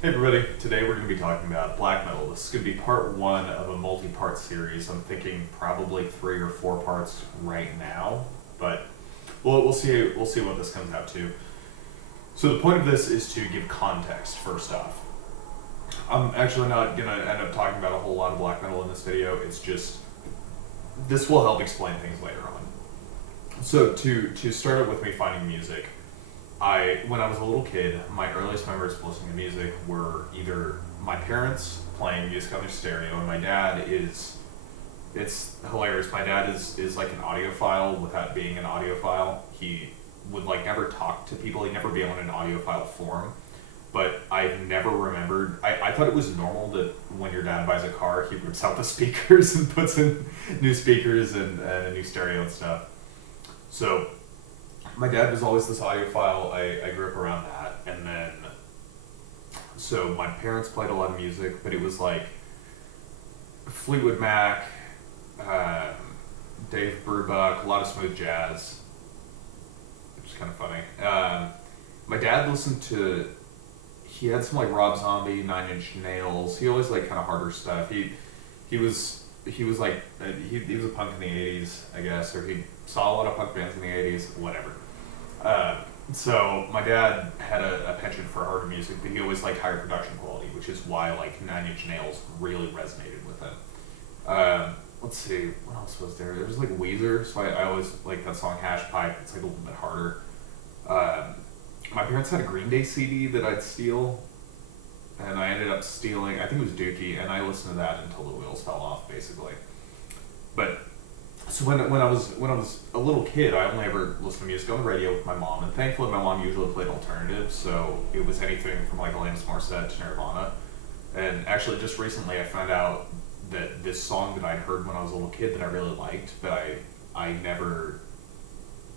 Hey everybody, today we're going to be talking about black metal. This is going to be part one of a multi-part series. I'm thinking probably 3 or 4 parts right now, but we'll see what this comes out to. So the point of this is to give context first off. I'm actually not going to end up talking about a whole lot of black metal in this video. It's just this will help explain things later on. So to start out with me finding music, when I was a little kid, my earliest memories of listening to music were either my parents playing music on their stereo, and my dad it's hilarious. My dad is like an audiophile without being an audiophile. He would like never talk to people. He'd never be on an audiophile forum. But I've never remembered. I thought it was normal that when your dad buys a car, he rips out the speakers and puts in new speakers and a new stereo and stuff. So my dad was always this audiophile. I grew up around that, and then so my parents played a lot of music, but it was like Fleetwood Mac, Dave Brubeck, a lot of smooth jazz, which is kind of funny. My dad listened to. He had some like Rob Zombie, Nine Inch Nails. He always liked kind of harder stuff. He was like he was a punk in the '80s, I guess, or he saw a lot of punk bands in the '80s, whatever. So my dad had a penchant for harder music, but he always liked higher production quality, which is why like Nine Inch Nails really resonated with him. Let's see, what else was there? There was like Weezer, so I always like that song Hash Pipe. It's like a little bit harder. My parents had a Green Day CD that I'd steal, and I ended up stealing, I think it was Dookie, and I listened to that until the wheels fell off, basically. But so when I was a little kid, I only ever listened to music on the radio with my mom, and thankfully my mom usually played alternative, so it was anything from like Alanis Morissette to Nirvana. And actually, just recently, I found out that this song that I'd heard when I was a little kid that I really liked, but I never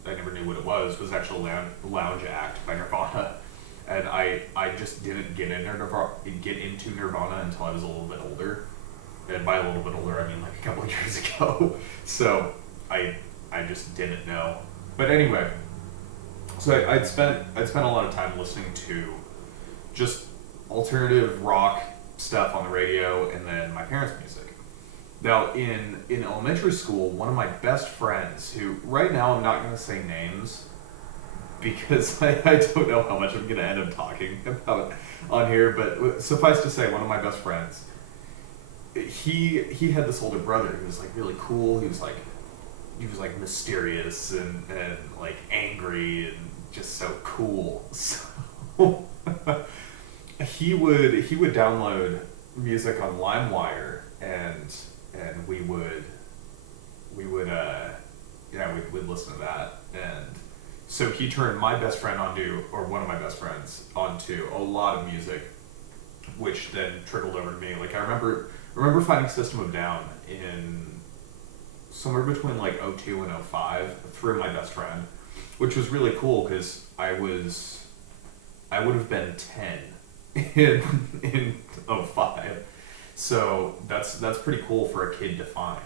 knew what it was actually Lounge Act by Nirvana, and I just didn't get into Nirvana until I was a little bit older. And by a little bit older, I mean like a couple of years ago. So I just didn't know. But anyway, so I'd spent a lot of time listening to just alternative rock stuff on the radio, and then my parents' music. Now, in elementary school, one of my best friends, who right now I'm not going to say names because I don't know how much I'm going to end up talking about on here, but suffice to say, one of my best friends, he had this older brother who was like really cool. He was like mysterious and like angry and just so cool. So he would download music on LimeWire, and we'd listen to that. And so he turned my best friend one of my best friends onto a lot of music, which then trickled over to me. Like I remember finding System of a Down in somewhere between like '02 and '05 through my best friend, which was really cool because I would have been 10 in '05. So that's pretty cool for a kid to find.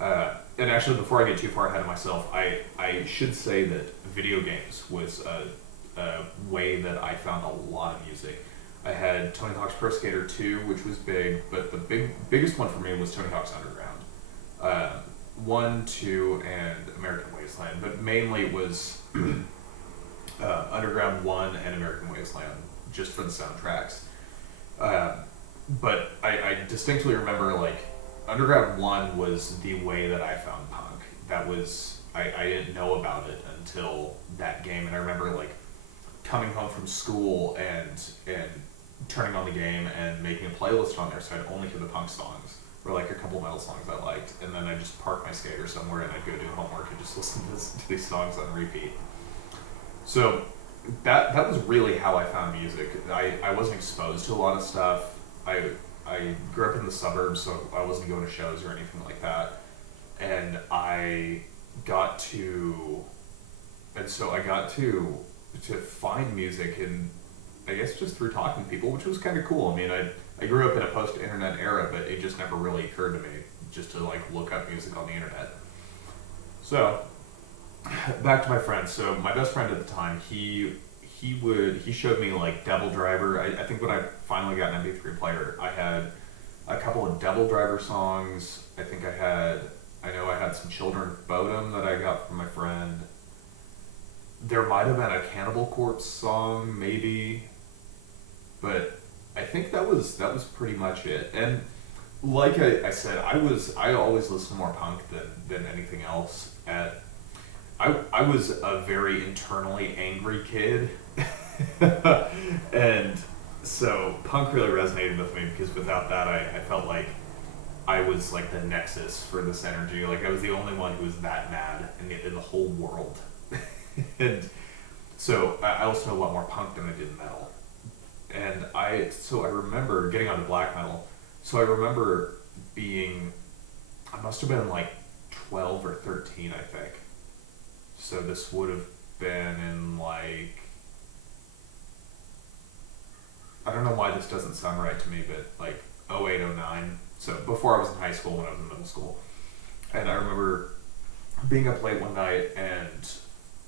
And actually, before I get too far ahead of myself, I should say that video games was a way that I found a lot of music. I had Tony Hawk's Pro Skater 2, which was big, but the biggest one for me was Tony Hawk's Underground. 1, 2, and American Wasteland, but mainly it was Underground 1 and American Wasteland, just for the soundtracks. But I distinctly remember like Underground 1 was the way that I found punk. That was, I didn't know about it until that game, and I remember like coming home from school and turning on the game and making a playlist on there so I'd only hear the punk songs or like a couple metal songs I liked, and then I'd just park my skater somewhere and I'd go do homework and just listen to these songs on repeat. So that was really how I found music. I wasn't exposed to a lot of stuff. I grew up in the suburbs, so I wasn't going to shows or anything like that. And I got to find music, and I guess just through talking to people, which was kind of cool. I mean, I grew up in a post-internet era, but it just never really occurred to me just to like look up music on the internet. So back to my friend. So my best friend at the time, he he showed me like Devil Driver. I think when I finally got an MP3 player, I had a couple of Devil Driver songs. I know I had some Children of Bodom that I got from my friend. There might have been a Cannibal Corpse song, maybe, but I think that was pretty much it. And like I said, I always listened to more punk than anything else. I was a very internally angry kid, and so punk really resonated with me because without that, I felt like I was like the nexus for this energy. Like I was the only one who was that mad in the whole world. And so I listened to a lot more punk than I did metal. And I remember getting onto black metal. So I remember I must have been like 12 or 13, I think. So this would have been in like, I don't know why this doesn't sound right to me, but like 08, 09. So before I was in high school, when I was in middle school. And I remember being up late one night, and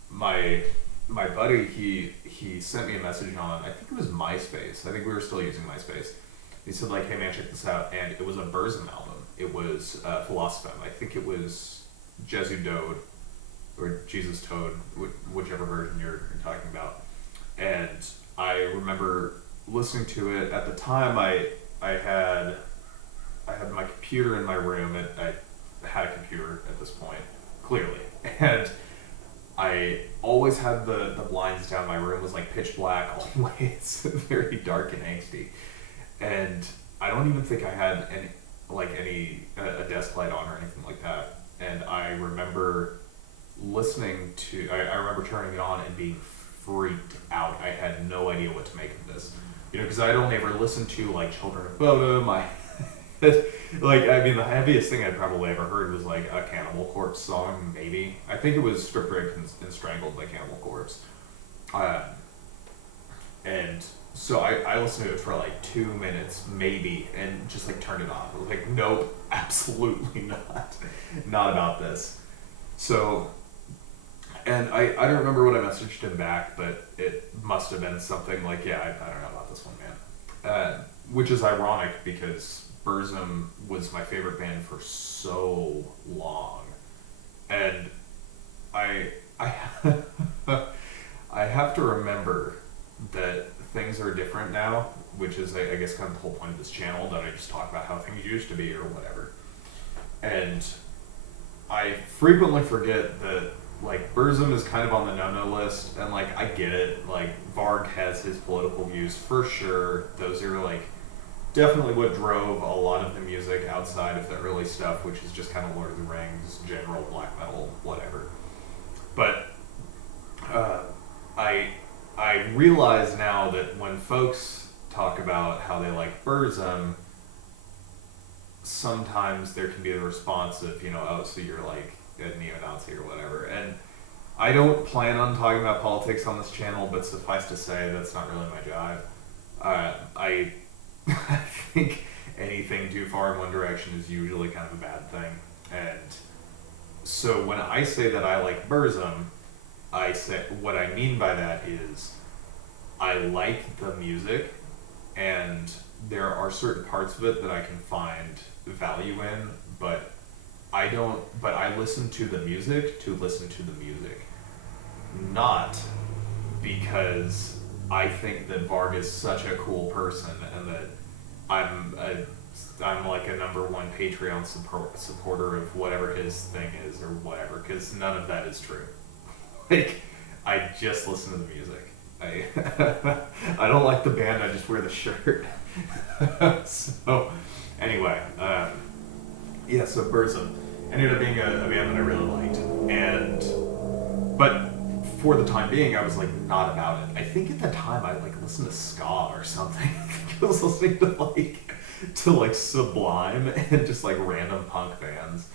my buddy, he sent me a message on, I think it was MySpace. I think we were still using MySpace. He said like, hey man, check this out. And it was a Burzum album. It was Philosophem. I think it was Jesu Dode or Jesus Toad, whichever version you're talking about. And I remember listening to it. At the time, I had my computer in my room, and I had a computer at this point, clearly. And I always had the blinds down. My room was like pitch black, always very dark and angsty. And I don't even think I had a desk light on or anything like that. And I remember I remember turning it on and being freaked out. I had no idea what to make of this. Because I'd only ever listened to like Children of Bodom. The heaviest thing I'd probably ever heard was like a Cannibal Corpse song, maybe. I think it was Stripped, Raped, and Strangled by Cannibal Corpse. And so I listened to it for like 2 minutes, maybe, and just like turned it off. I was like, nope, absolutely not. Not about this. So, and I don't remember what I messaged him back, but it must have been something like, yeah, I don't know about this one, man. Which is ironic because Burzum was my favorite band for so long. And I have to remember that things are different now, which is, I guess, kind of the whole point of this channel, that I just talk about how things used to be or whatever. And I frequently forget that, like, Burzum is kind of on the no-no list, and, like, I get it. Like, Varg has his political views, for sure. Those are, like, definitely what drove a lot of the music outside of the early stuff, which is just kind of Lord of the Rings, general black metal, whatever. But I realize now that when folks talk about how they like Burzum, sometimes there can be the response of, oh, so you're like a neo-Nazi or whatever. And I don't plan on talking about politics on this channel, but suffice to say, that's not really my jive. I think anything too far in one direction is usually kind of a bad thing. And so when I say that I like Burzum, what I mean by that is I like the music, and there are certain parts of it that I can find value in, but I listen to the music to listen to the music. Not because I think that Varg is such a cool person and that I'm like a #1 Patreon supporter of whatever his thing is or whatever, because none of that is true. Like, I just listen to the music. I don't like the band, I just wear the shirt. So, anyway, so Burzum ended up being a band that I really liked, but for the time being, I was like not about it. I think at the time I like listened to ska or something. I was listening to Sublime and just like random punk bands.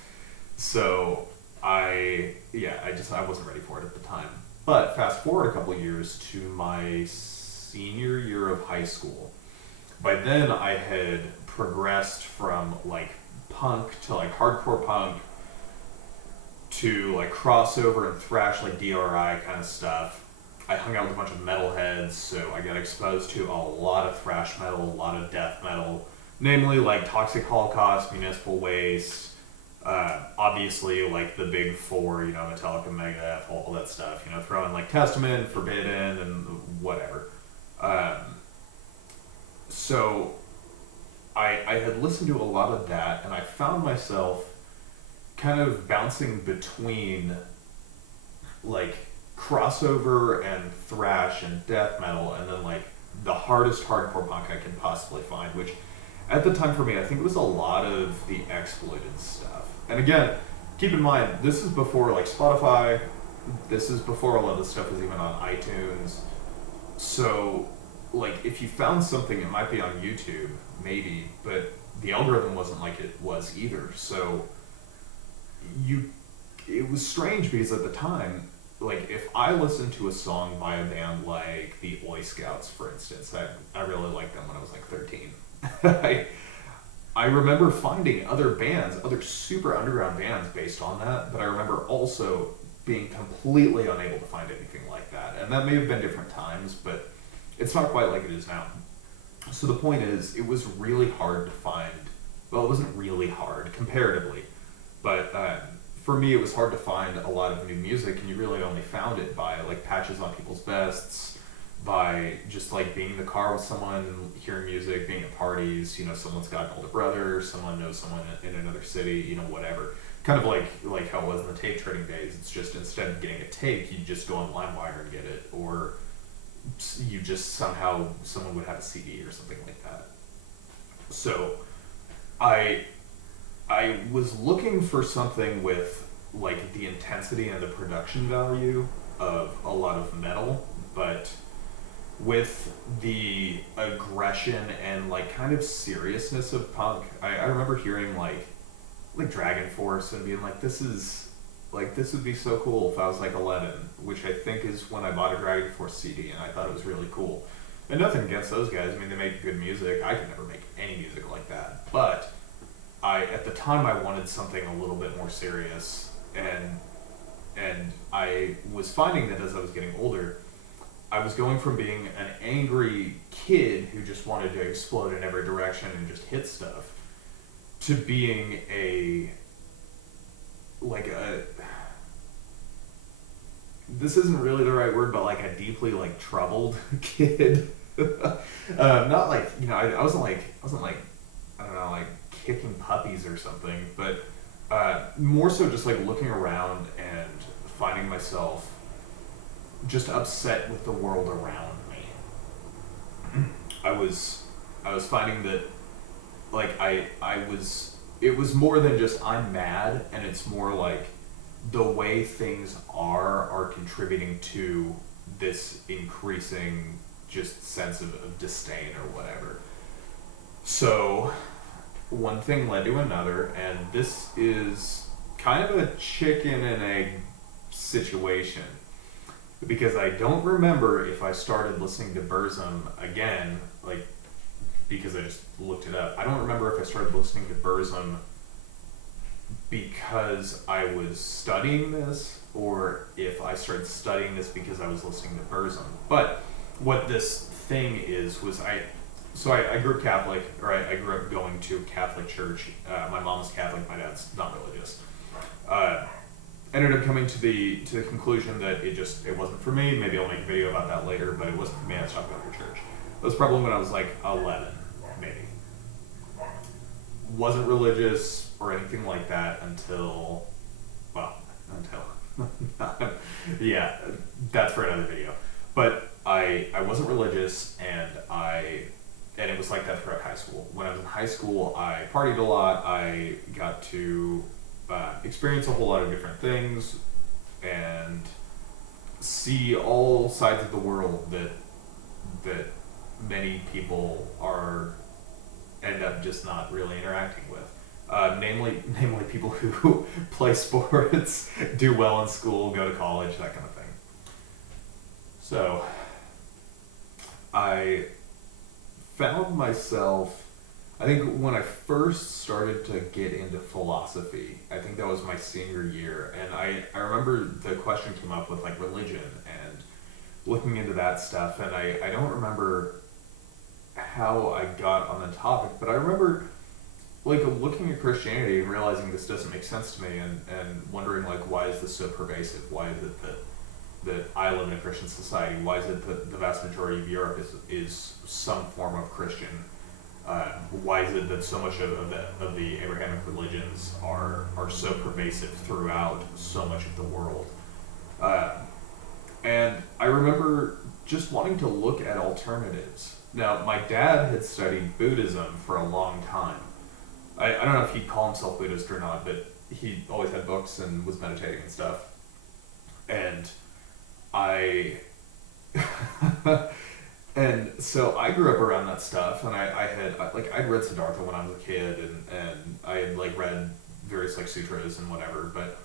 So I wasn't ready for it at the time. But fast forward a couple of years to my senior year of high school. By then I had progressed from like punk to like hardcore punk to like crossover and thrash, like DRI kind of stuff. I hung out with a bunch of metalheads, so I got exposed to a lot of thrash metal, a lot of death metal, namely like Toxic Holocaust, Municipal Waste, obviously like the big four, you know, Metallica, Megadeth, all that stuff, you know, throw in like Testament, Forbidden, and whatever. Um, so I had listened to a lot of that, and I found myself kind of bouncing between like crossover and thrash and death metal, and then like the hardest hardcore punk I can possibly find, which at the time for me, I think it was a lot of the exploited stuff. And again, keep in mind, this is before like Spotify, this is before a lot of the stuff was even on iTunes. So, like, if you found something, it might be on YouTube, maybe, but the algorithm wasn't like it was either. So, it was strange because at the time, like, if I listened to a song by a band like the Oi Scouts, for instance, I really liked them when I was like 13. I remember finding other bands, other super underground bands based on that, but I remember also being completely unable to find anything like that. And that may have been different times, but it's not quite like it is now. So the point is, it was really hard to find, well, it wasn't really hard comparatively, but for me it was hard to find a lot of new music, and you really only found it by like patches on people's vests, by just like being in the car with someone, hearing music, being at parties, you know, someone's got an older brother, someone knows someone in another city, you know, whatever. Kind of like how it was in the tape trading days. It's just instead of getting a tape, you just go on LimeWire and get it, or you just somehow someone would have a CD or something like that. So I I was looking for something with like the intensity and the production value of a lot of metal, but with the aggression and like kind of seriousness of punk. I remember hearing like Dragon Force and being like, this would be so cool if I was like 11, which I think is when I bought a Dragon Force CD, and I thought it was really cool. And nothing against those guys. I mean, they make good music. I could never make any music like that. But at the time I wanted something a little bit more serious, and I was finding that as I was getting older, I was going from being an angry kid who just wanted to explode in every direction and just hit stuff, to being this isn't really the right word, but like a deeply like troubled kid. Not like, you know, I wasn't like I don't know, like kicking puppies or something, but more so just like looking around and finding myself just upset with the world around me. I was finding that like it was more than just I'm mad, and it's more like the way things are contributing to this increasing just sense of disdain or whatever. So one thing led to another, and this is kind of a chicken and egg situation, because I don't remember if I started listening to Burzum again, like, because I just looked it up. I don't remember if I started listening to Burzum because I was studying this, or if I started studying this because I was listening to Burzum. But what this thing is was I grew up Catholic, or I grew up going to Catholic church. My mom's Catholic, my dad's not religious. Ended up coming to the conclusion that it wasn't for me. Maybe I'll make a video about that later, but it wasn't for me. I stopped going to church. It was probably when I was like 11, maybe. Wasn't religious or anything like that until yeah, that's for another video. But I wasn't religious, and it was like that throughout high school. When I was in high school, I partied a lot. I got to experience a whole lot of different things and see all sides of the world that many people end up just not really interacting with. Namely people who play sports, do well in school, go to college, that kind of thing. So I found myself, I think when I first started to get into philosophy, I think that was my senior year, and I remember the question came up with like religion, and looking into that stuff, and I don't remember how I got on the topic, but I remember like looking at Christianity and realizing this doesn't make sense to me, and wondering like why is this so pervasive? Why is it that I live in a Christian society? Why is it that the vast majority of Europe is some form of Christian? Why is it that so much of the Abrahamic religions are so pervasive throughout so much of the world? And I remember just wanting to look at alternatives. Now, my dad had studied Buddhism for a long time. I don't know if he'd call himself Buddhist or not, but he always had books and was meditating and stuff. And I and so I grew up around that stuff, and I'd read Siddhartha when I was a kid, and I had like read various like sutras and whatever, but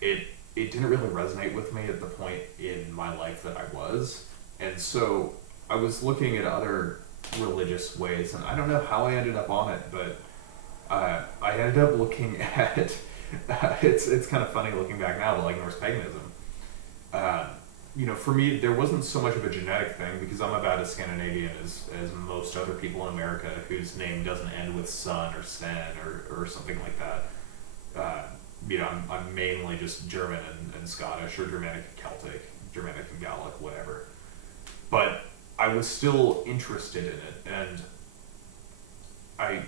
it didn't really resonate with me at the point in my life that I was. And so I was looking at other religious ways, and I don't know how I ended up on it, but I ended up looking at it's kind of funny looking back now, but like Norse paganism. For me, there wasn't so much of a genetic thing because I'm about as Scandinavian as most other people in America whose name doesn't end with son or Sten or something like that. I'm mainly just German and Scottish, or Germanic and Celtic, Germanic and Gallic, whatever. But I was still interested in it, and I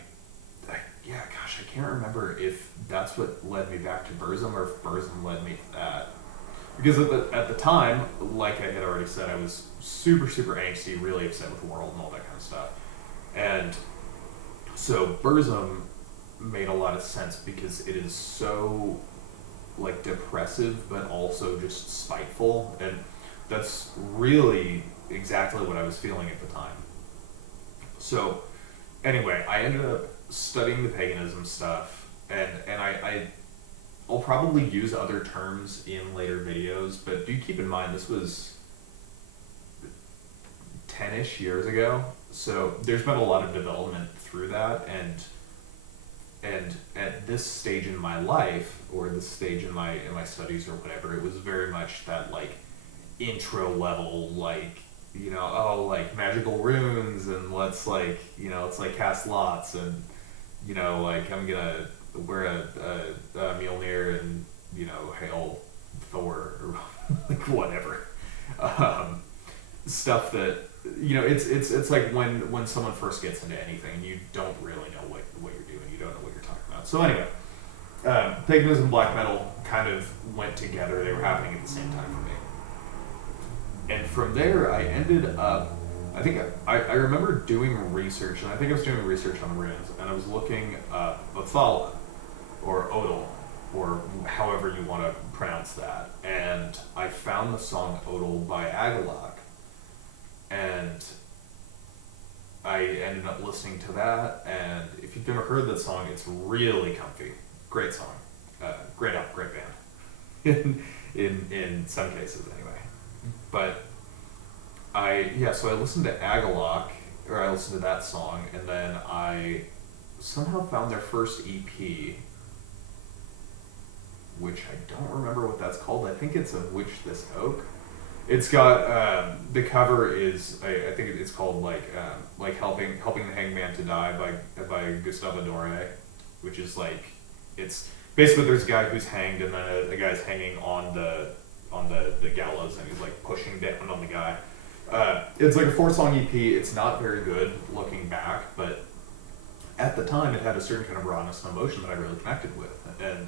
can't remember if that's what led me back to Burzum or if Burzum led me to that. Because at the time, like I had already said, I was super, super angsty, really upset with the world and all that kind of stuff. And so Burzum made a lot of sense because it is so like depressive but also just spiteful, and that's really exactly what I was feeling at the time. So anyway, I ended up studying the paganism stuff, and I'll probably use other terms in later videos, but do keep in mind this was 10-ish years ago, so there's been a lot of development through that, and at this stage in my life, or this stage in my studies or whatever, it was very much that like intro level, like, like magical runes, and let's like, let's like cast lots, and like I'm gonna wear a Mjolnir and hail Thor or like whatever, stuff that it's like when someone first gets into anything, you don't really know what you're doing, you don't know what you're talking about. So anyway, paganism and black metal kind of went together. They were happening at the same time for me, and from there I ended up, I think I remember doing research, and I think I was doing research on runes, and I was looking up Othala, or Odal, or however you want to pronounce that, and I found the song Odal by Agalloch, and I ended up listening to that, and if you've never heard that song, it's really comfy. Great song. Great album, great band. in some cases, anyway. But so I listened to Agalloch, or I listened to that song, and then I somehow found their first EP, which I don't remember what that's called. I think it's Of Which This Oak. It's got the cover is I think it's called like helping the Hangman to Die by Gustavo Dore, which is like, it's basically there's a guy who's hanged, and then a guy's hanging on the gallows, and he's like pushing down on the guy. It's like a 4-song EP. It's not very good looking back, but at the time it had a certain kind of rawness and emotion that I really connected with, and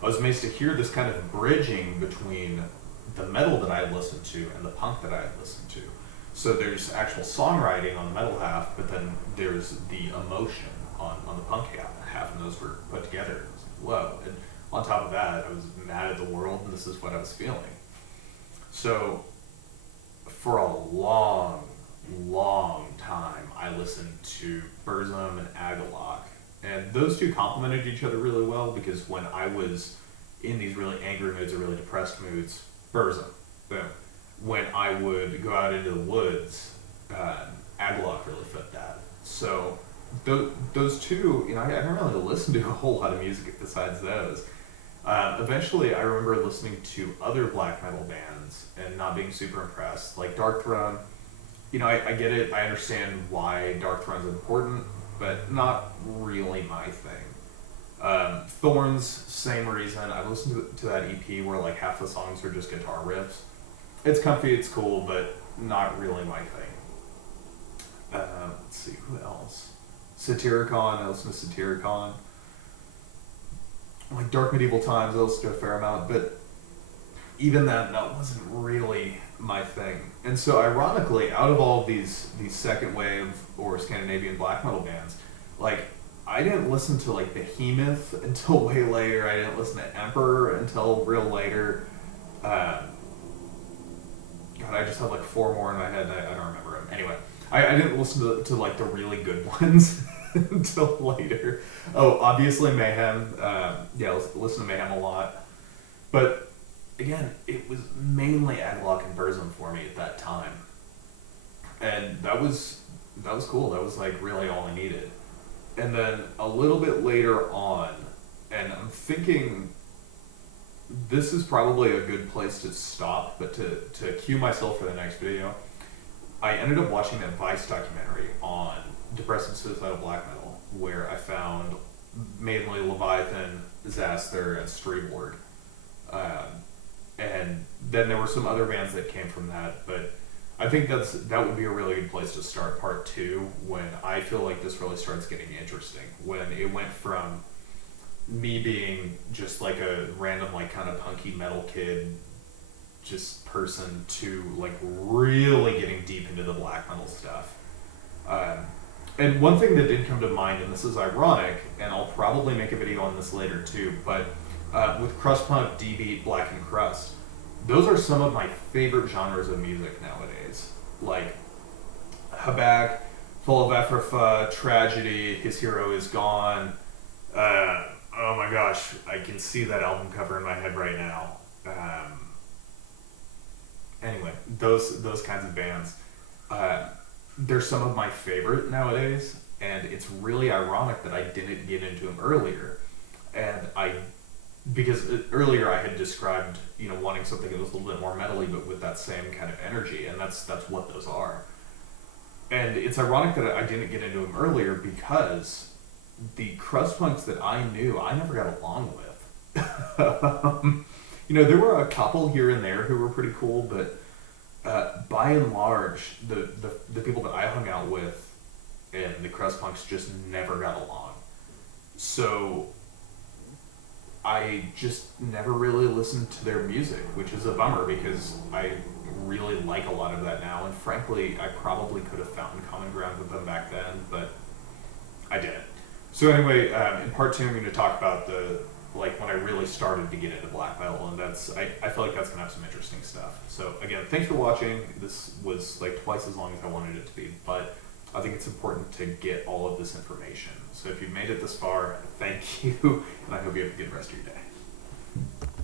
I was amazed to hear this kind of bridging between the metal that I had listened to and the punk that I had listened to. So there's actual songwriting on the metal half, but then there's the emotion on the punk half, and those were put together. It was like, whoa. And on top of that, I was mad at the world, and this is what I was feeling. So for a long, long time, I listened to Burzum and Agalloch, and those two complemented each other really well, because when I was in these really angry moods or really depressed moods, Burzum. Boom. When I would go out into the woods, Agalloch really fit that. So those two, I don't really listen to a whole lot of music besides those. Eventually, I remember listening to other black metal bands and not being super impressed. Like Dark Throne, I get it. I understand why Dark Throne's important, but not really my thing. Thorns, same reason. I listened to that EP where like half the songs are just guitar riffs. It's comfy, it's cool, but not really my thing. Let's see, who else? Satyricon, I listen to Satyricon. Like Dark Medieval Times, I listened to a fair amount, but even that wasn't really my thing. And so ironically, out of all of these second wave or Scandinavian black metal bands, like I didn't listen to like Behemoth until way later. I didn't listen to Emperor until real later. God, I just had like four more in my head and I don't remember them. Anyway, I didn't listen to like the really good ones until later. Oh, obviously Mayhem. Yeah, listen to Mayhem a lot. But again, it was mainly Aglock and Burzum for me at that time. And that was cool. That was like really all I needed. And then a little bit later on, and I'm thinking this is probably a good place to stop, but to cue myself for the next video, I ended up watching that Vice documentary on depressive suicidal black metal, where I found mainly Leviathan, Disaster, and Streetward. And then there were some other bands that came from that, but I think that would be a really good place to start part two, when I feel like this really starts getting interesting. When it went from me being just like a random like kind of punky metal kid just person to like really getting deep into the black metal stuff. And one thing that did come to mind, and this is ironic, and I'll probably make a video on this later too, but with crust punk, D-beat, black and crust, those are some of my favorite genres of music nowadays. Like Habak, Full of Ephrafa, Tragedy, His Hero Is Gone. Oh my gosh, I can see that album cover in my head right now. Anyway, those kinds of bands. They're some of my favorite nowadays, and it's really ironic that I didn't get into them earlier. And because earlier I had described, wanting something that was a little bit more metally, but with that same kind of energy, and that's what those are. And it's ironic that I didn't get into them earlier because the crust punks that I knew, I never got along with. There were a couple here and there who were pretty cool, but by and large, the people that I hung out with and the crust punks just never got along. So I just never really listened to their music, which is a bummer because I really like a lot of that now, and frankly, I probably could have found common ground with them back then, but I didn't. So anyway, in part two, I'm going to talk about when I really started to get into black metal, and I feel like that's going to have some interesting stuff. So again, thanks for watching. This was like twice as long as I wanted it to be, but I think it's important to get all of this information. So if you've made it this far, thank you, and I hope you have a good rest of your day.